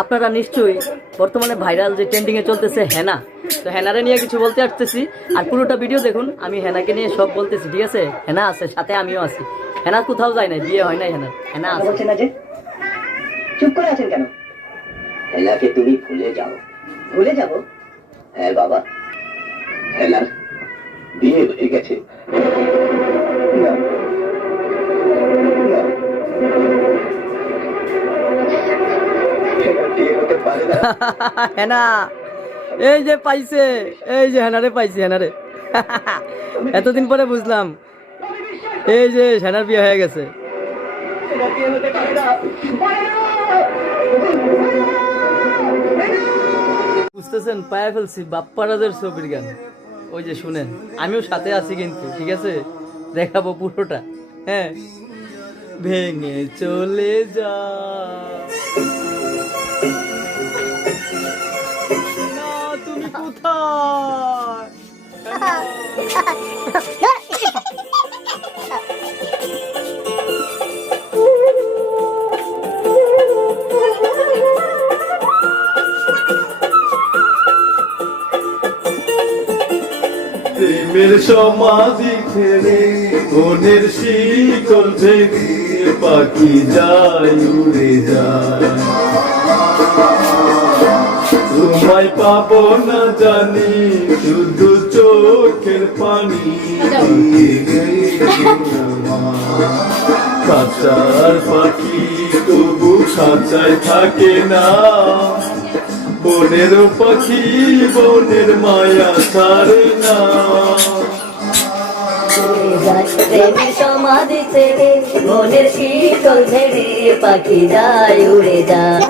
আপনারা নিশ্চয়ই বর্তমানে ভাইরাল যে ট্রেন্ডিংয়ে চলতেছে হেনা। তো হেনারে নিয়ে কিছু বলতে আসতেছি। আর পুরোটা ভিডিও দেখুন, আমি হেনাকে নিয়ে সব বলতেছি, ঠিক আছে? হেনা আছে, সাথে আমিও আছি। হেনা কোথাও যায় না বিয়ে হয় নাই হেনা হেনা আছে। না যে? চুপ করে আছেন কেন? হেলাকে তুমি ভুলে যাও। ভুলে যাব? হ্যাঁ বাবা। হেলার বিয়ে হয়ে গেছে। না। হেনা এই যে পাইছে এই যে হেনারে পাইছে হেনারে। এতদিন পরে বুঝলাম এই যে হেনার বিয়ে হয়ে গেছে। বুঝতেছেন পায়ে ফেলছি বাপ্পারাজের ছবির গান। ওই যে শুনেন আমিও সাথে আছি কিন্তু ঠিক আছে? দেখাবো পুরোটা হ্যাঁ? ভেঙে চলে যা। প্রেমের সমাধি ছেড়ে মনের শীতল ভেঙে পাখি যায় উড়ে যায়। তোমায় পাবো না জানি শুধু চোখের পানি। খাঁচার পাখি তবু খাঁচায় থাকে না। বনের পাখি বনের মায়া ছাড়ে না। সমাধি ছেড়ে শীতল ছেড়ে পাখি যায় উড়ে যায়।